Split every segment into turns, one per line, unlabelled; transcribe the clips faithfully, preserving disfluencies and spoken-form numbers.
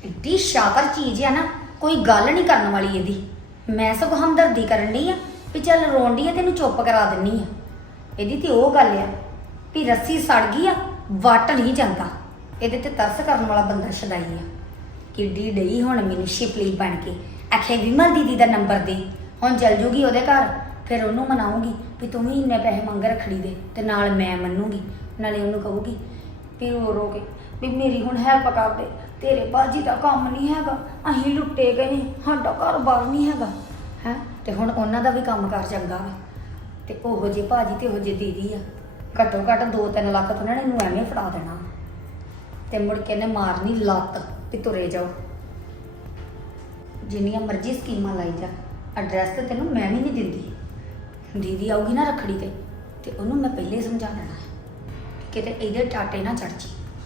एड्डी शाकर चीज है ना, कोई गल नहीं करने वाली यदी। मैं सगों हमदर्दी करन डी आ भी चल रोन डी आ तेनू चुप करा दिन्नी आ। यदी ते ओह गल आ भी रस्सी सड़ गई आ वट नहीं जाता। ਇਹਦੇ ਤੇ ਤਰਸ ਕਰਨ ਵਾਲਾ ਬੰਦਾ ਛਦਾਈ ਆ। ਕਿੱਡੀ ਡਈ ਹੁਣ ਮੈਨੂੰ ਸ਼ਿਪਲੀ ਬਣ ਕੇ ਆਖੇ ਵਿਮਲ ਦੀਦੀ ਦਾ ਨੰਬਰ ਦੇ। ਹੁਣ ਚਲ ਜੂਗੀ ਉਹਦੇ ਘਰ, ਫਿਰ ਉਹਨੂੰ ਮਨਾਉਂਗੀ ਵੀ ਤੂੰ ਵੀ ਇੰਨੇ ਪੈਸੇ ਮੰਗ ਰੱਖੜੀ ਦੇ ਤੇ ਨਾਲ ਮੈਂ ਮੰਨੂਗੀ। ਨਾਲੇ ਉਹਨੂੰ ਕਹੂਗੀ ਵੀ ਰੋ ਰੋ ਕੇ ਵੀ ਮੇਰੀ ਹੁਣ ਹੈਲਪ ਕਰ ਦੇ, ਤੇਰੇ ਬਾਜੀ ਦਾ ਕੰਮ ਨਹੀਂ ਹੈਗਾ, ਅਸੀਂ ਲੁੱਟੇ ਗਏ ਨੇ, ਸਾਡਾ ਘਰ ਬਾਰ ਨਹੀਂ ਹੈਗਾ ਹੈ। ਤੇ ਹੁਣ ਉਹਨਾਂ ਦਾ ਵੀ ਕੰਮ ਕਰ ਚੰਗਾ ਵਾ ਤੇ ਉਹੋ ਜਿਹੇ ਭਾਜੀ ਤੇ ਉਹੋ ਜਿਹੀ ਦੀਦੀ ਆ। ਘੱਟੋ ਘੱਟ ਦੋ ਤਿੰਨ ਲੱਖ ਤਾਂ ਉਹਨਾਂ ਨੇ ਇਹਨੂੰ ਐਵੇਂ ਫੜਾ ਦੇਣਾ ਤੇ ਮੁੜ ਕੇ ਇਹਨੇ ਮਾਰਨੀ ਲੱਤ ਵੀ ਤੁਰੇ ਜਾਓ। ਜਿੰਨੀਆਂ ਮਰਜ਼ੀ ਸਕੀਮਾਂ ਲਾਈ ਜਾ, ਐਡਰੈਸ ਤੇ ਤੈਨੂੰ ਮੈਂ ਵੀ ਨਹੀਂ ਦਿੰਦੀ। ਦੀਦੀ ਆਊਗੀ ਨਾ ਰੱਖੜੀ ਤੇ ਤੇ ਉਹਨੂੰ ਮੈਂ ਪਹਿਲੇ ਹੀ ਸਮਝਾ ਦੇਣਾ ਕਿਤੇ ਇਹਦੇ ਟਾਟੇ ਨਾ ਚੜ ਜੀ।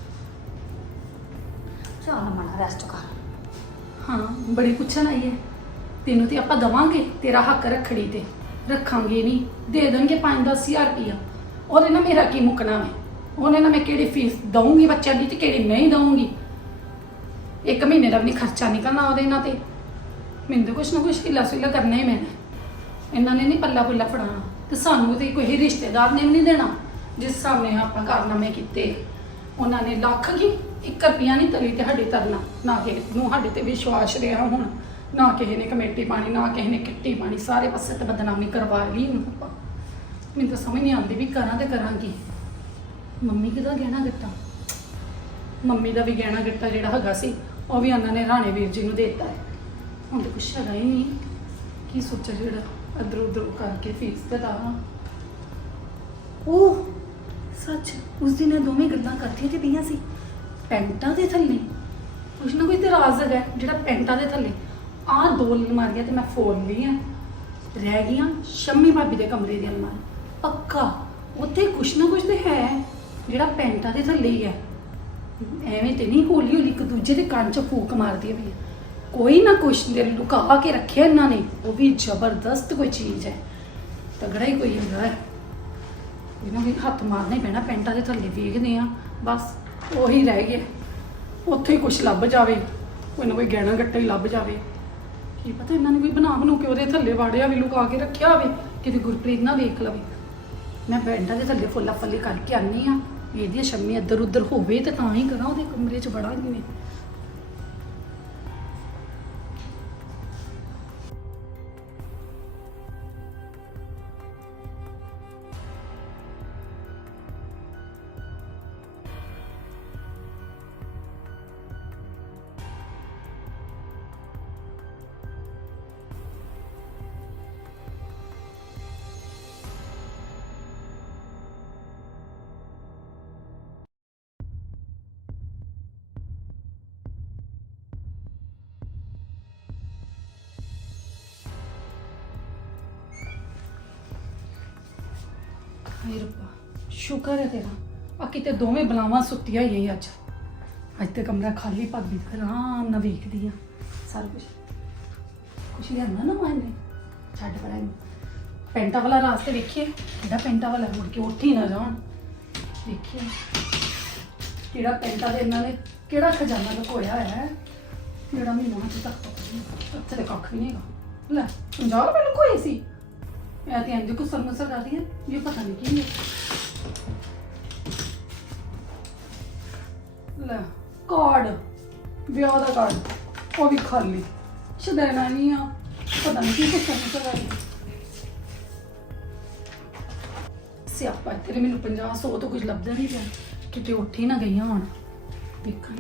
ਚੱਲ ਮਨਾ ਰੈਸਟ ਕਰ।
हाँ बड़ी पुछन आई है तेनों तो आप देवांगे, तेरा हक रखड़ी ते रखांगे नहीं, दे देंगे पाँच दस हज़ार रुपया और ना मेरा की मुकना में उन्हें ना मैं केड़ी फीस दूँगी बच्चों की तो केड़ी नहीं दूँगी। एक महीने का भी नहीं खर्चा निकलना वो इन्हों ते मैंने तो कुछ ना कुछ हिला सुला करना ही मैंने। इन्होंने नहीं पल्ला पुल्ला फड़ाना तो सानू तो कोई रिश्तेदार ने भी नहीं देना जिस सामने आप कारनामे किए। उन्होंने लख की एक रुपया नहीं तली तो साड़ी तरना ना किसी साढ़े ते विश्वास रहा हूँ, ना किसी ने कमेटी पानी ना किसी ने किट्टी पानी, सारे पासे तो बदनामी करवा ली। मैंने तो समझ नहीं आती भी करा तो करा की। मम्मी किदा गहना गट्टा, मम्मी का भी गहना गट्टा जोड़ा हैगा सी वो भी उन्होंने राणे वीर जी को देता है। हम तो कुछ है ही नहीं की सोचा जो इधर उधर करके फीस तो दा। ओह सच उस दिन दोवें गल्लां करदियां ते पईयां सी पैंटां दे थल्ले कुछ ना कुछ तो राज है जिहड़ा पैंटां दे थल्ले आ दो अलमारियां ते मैं फोल लियां रह गईयां शम्मी भाभी दे कमरे दी अलमारी। पक्का उत्थे कुछ ना कुछ तो है जिहड़ा पैंटां दे थल्ले ही है। एवें ते नहीं हौली हौली एक दूजे दे कान च फूक मारदियां पईयां, कोई ना कुछ दे लुका के रखे इन्होंने, वो भी जबरदस्त कोई चीज़ है, तगड़ा ही कोई है। इन्हों भी हथ मारना ही पैना पैंटा के थल्ले वेखते हैं बस उही रह गया। उत्थे ही कुछ लभ जाए, कोई ना कोई गहना गट्टा ही लभ जाए, की पता इन्होंने कोई बना बनू के वो थल्ले वाड़िया भी लुका के रखा हो कि गुरप्रीत ना वेख लवे। मैं पैंटा के थल्ले फुला फली करके आनी हाँ ये शम्मी इधर उधर होवे तो तां ही करा वो कमरे च बड़ा जिमें। हाय रब्बा शुक्र है तेरा आ किते दोवें बलावां सुत्तियां ही है अज। अज तो कमरा खाली भाभी आराम नाल वेखदी आ सारा कुछ कुछ लियाना ना मैंने छड्ड पड़ा पेंटा वाला रास्ते वेखिए केड़ा पेंटा वाला मुड़ के उठ ही ना जान। देखिए केड़ा पेंटा दे इन्होंने केड़ा खजाना लुकोया है जेड़ा महीना अज तक उत्थे तो कख भी नहीं हैगा। लै पंजाह रुपये लुकोए सी मैं तो इंज कुछ समझ कर रही है ये पता नहीं की है। लै कार्ड ब्याह का कार्ड वो भी खाली छदैना नहीं आ पता नहीं की कुछ समझ कर रही स्यापा तेरे मैनू पंजाह सौ तो कुछ लभदा नहीं पाया किते उठ ही ना गई हूँ देखा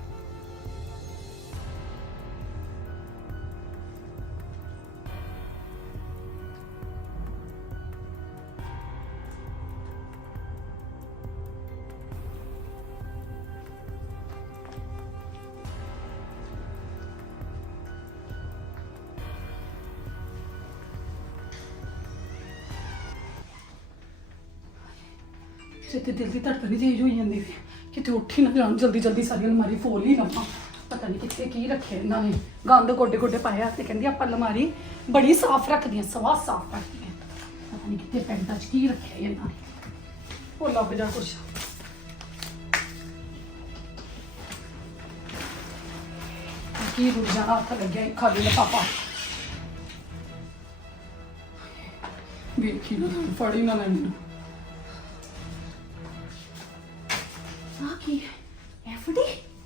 ते दिल की धड़कन ही तेज हो जाती थी कितने उठ ही ना जान जल्दी जल्दी सारी अलमारी फोल ही लवा। पता नहीं कितने की रखे इन्होंने गंद गोडे गोडे पाया तो कहती आप अलमारी बड़ी साफ रख दी सवा साफ रख दी पता नहीं कितने पेंटा च की रखे इन्होंने वो लभ जा कुछ। ਕੀ ਰੁੱਝ ਜਾਣਾ ਹੱਥ ਲੱਗਿਆ ਈ ਖਾਲੀ ਲਿਫਾਫਾ। ਵੇਖੀ ਨਾ ਫੜੀ ਨਾ ਲੈ ਮੈਨੂੰ। ਆ ਕੀ ਹੈ? ਐਫਡੀ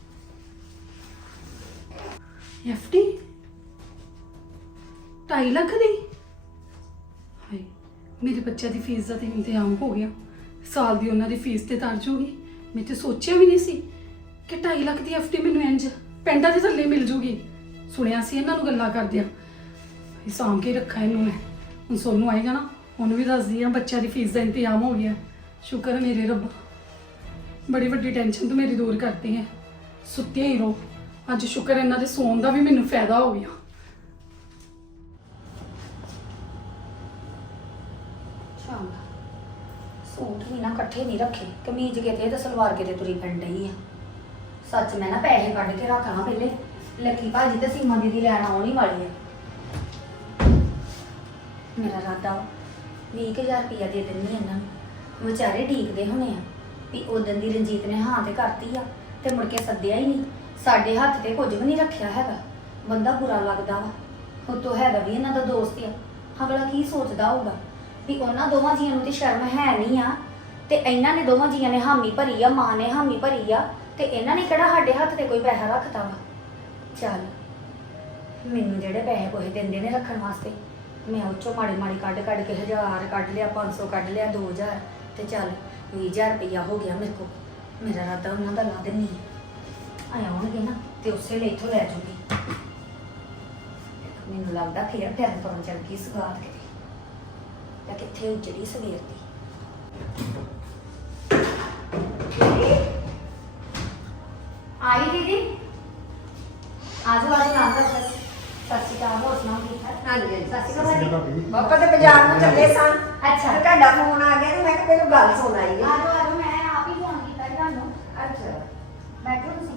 ਐਫਡੀ ਢਾਈ ਲੱਖ ਦੀ। ਹਾਏ ਮੇਰੇ ਬੱਚਿਆਂ ਦੀ ਫੀਸ ਦਾ ਤੇ ਇੰਤਜ਼ਾਮ ਹੋ ਗਿਆ। ਸਾਲ ਦੀ ਉਹਨਾਂ ਦੀ ਫੀਸ ਤੇ ਤਰ ਜੂਗੀ। ਮੈਂ ਤੇ ਸੋਚਿਆ ਵੀ ਨਹੀਂ ਸੀ ਕਿ ਢਾਈ ਲੱਖ ਦੀ ਐਫਡੀ ਮੈਨੂੰ ਇੰਜ ਪੈਂਟਾਂ ਦੇ ਥੱਲੇ ਮਿਲ ਜੂਗੀ। ਸੁਣਿਆ ਸੀ ਇਹਨਾਂ ਨੂੰ ਗੱਲਾਂ ਕਰਦਿਆਂ। ਇਹ ਸਾਂਭ ਕੇ ਰੱਖਾ ਇਹਨੂੰ ਮੈਂ। ਹੁਣ ਸੋਨੂੰ ਆਏਗਾ ਨਾ ਉਹਨੂੰ ਵੀ ਦੱਸਦੀ ਆ ਬੱਚਿਆਂ ਦੀ ਫੀਸ ਦਾ ਇੰਤਜ਼ਾਮ ਹੋ ਗਿਆ। ਸ਼ੁਕਰ ਹੈ ਮੇਰੇ ਰੱਬ, ਬੜੀ ਵੱਡੀ ਟੈਨਸ਼ਨ ਤੂੰ ਮੇਰੀ ਦੂਰ ਕਰਤੀ ਹੈ। ਸੁੱਤੇ ਹੀ ਰਹੋ। ਅੱਜ ਸ਼ੁਕਰ ਇਹਨਾਂ ਦੇ ਸੌਣ ਦਾ ਵੀ ਮੈਨੂੰ ਫਾਇਦਾ ਹੋ ਗਿਆ।
ਚੱਲ ਸੂਟ ਵੀ ਨਾ ਇਕੱਠੇ ਨਹੀਂ ਰੱਖੇ, ਕਮੀਜ਼ ਕਿਤੇ ਤੇ ਸਲਵਾਰ ਕਿਤੇ ਤੁਰੀ ਪੈਣ ਡਈ ਆ। ਸੱਚ ਮੈਂ ਨਾ ਪੈਸੇ ਕੱਢ ਕੇ ਰੱਖਾਂ ਪਹਿਲੇ। ਲੱਕੀ ਭਾਜੀ ਤੇ ਸੀਮਾ ਦੀਦੀ ਲੈਣ ਆਉਣੀ ਵਾਲੀ ਆ। ਮੇਰਾ ਰਾਦਾ ਵੀਹ ਕੁ ਹਜ਼ਾਰ ਰੁਪਇਆ ਦੇ ਦਿੰਦੀ ਇਹਨਾਂ ਨੂੰ। ਵਿਚਾਰੇ ਢੀਕਦੇ ਹੋਣੇ ਆ ਵੀ ਉਦੋਂ ਦੀ ਰਣਜੀਤ ਨੇ ਹਾਂ ਤੇ ਕਰਤੀ ਆ ਤੇ ਮੁੜ ਕੇ ਸੱਦਿਆ ਹੀ ਨਹੀਂ। ਸਾਡੇ ਹੱਥ ਤੇ ਕੁਝ ਵੀ ਨਹੀਂ ਰੱਖਿਆ ਹੈਗਾ। ਬੰਦਾ ਬੁਰਾ ਲੱਗਦਾ ਵਾ। ਉਤੋਂ ਹੈਗਾ ਵੀ ਇਹਨਾਂ ਦਾ ਦੋਸਤ ਆ। ਅਗਲਾ ਕੀ ਸੋਚਦਾ ਹੋਊਗਾ ਵੀ ਉਹਨਾਂ ਦੋਵਾਂ ਜੀਆਂ ਨੂੰ ਤੇ ਸ਼ਰਮ ਹੈ ਨਹੀਂ ਆ ਤੇ ਇਹਨਾਂ ਨੇ ਦੋਵਾਂ ਜੀਆਂ ਨੇ ਹਾਮੀ ਭਰੀ ਆ, ਮਾਂ ਨੇ ਹਾਮੀ ਭਰੀ ਆ ਤੇ ਇਹਨਾਂ ਨੇ ਕਿਹੜਾ ਸਾਡੇ ਹੱਥ ਤੇ ਕੋਈ ਪੈਸਾ ਰੱਖਤਾ ਵਾ। ਚੱਲ ਮੈਨੂੰ ਜਿਹੜੇ ਪੈਸੇ ਕੋਈ ਦਿੰਦੇ ਨੇ ਰੱਖਣ ਵਾਸਤੇ, ਮੈਂ ਉਹ ਚੋਂ ਮਾੜੀ ਮਾੜੀ ਕੱਢ ਕੱਢ ਕੇ ਹਜ਼ਾਰ ਕੱਢ ਲਿਆ, ਪੰਜ ਸੌ ਕੱਢ ਲਿਆ, ਦੋ ਹਜ਼ਾਰ ਤੇ ਚੱਲ ਵੀਹ ਹਜ਼ਾਰ ਰੁਪਇਆ ਹੋ ਗਿਆ ਮੇਰੇ ਕੋਲ। ਮੇਰਾ ਰਾਤਾ ਉਹਨਾਂ ਦਾ ਲਾ ਦਿੰਨੀ ਆ। ਆਉਣਗੇ ਨਾ ਤੇ ਉਸੇ ਲਈ ਇੱਥੋਂ ਲੈ ਜੂਗੀ। ਮੈਨੂੰ ਲੱਗਦਾ ਫੇਰ ਫਿਰਨ ਤੁਰਨ ਚੱਲ ਗਈ ਸਗਾਤ ਕਿਤੇ, ਤਾਂ ਕਿੱਥੇ ਉਜੜੀ ਸਵੇਰ ਦੀ। ਆਈ ਦੀਦੀ ਆਜੋ ਆਜੋ ਨਾਮ ਦਾ ਸਤਿ ਸ਼੍ਰੀ ਅਕਾਲ। ਹੋਰ ਸੁਣਾਓ ਠੀਕ ਠਾਕ?
ਹਾਂਜੀ ਹਾਂਜੀ।
ਸਤਿ ਸ਼੍ਰੀ ਅਕਾਲ ਭਾਜੀ।
ਪਾਪਾ ਤੇ ਬਾਜ਼ਾਰ ਨੂੰ ਚੱਲੇ ਸਾਂ।
ਅੱਛਾ
ਤੇ ਤੁਹਾਡਾ ਫੋਨ ਆ ਗਿਆ ਤੇ ਮੈਂ ਕਿਹਾ ਪਹਿਲਾਂ ਗੱਲ ਸੁਣ ਆਈ ਹੈ।
ਆਜੋ ਆਜੋ, ਮੈਂ ਆਪ ਹੀ ਫੋਨ ਕੀਤਾ ਸੀ ਤੁਹਾਨੂੰ।
ਅੱਛਾ
ਬੈਠੋ ਤੁਸੀਂ।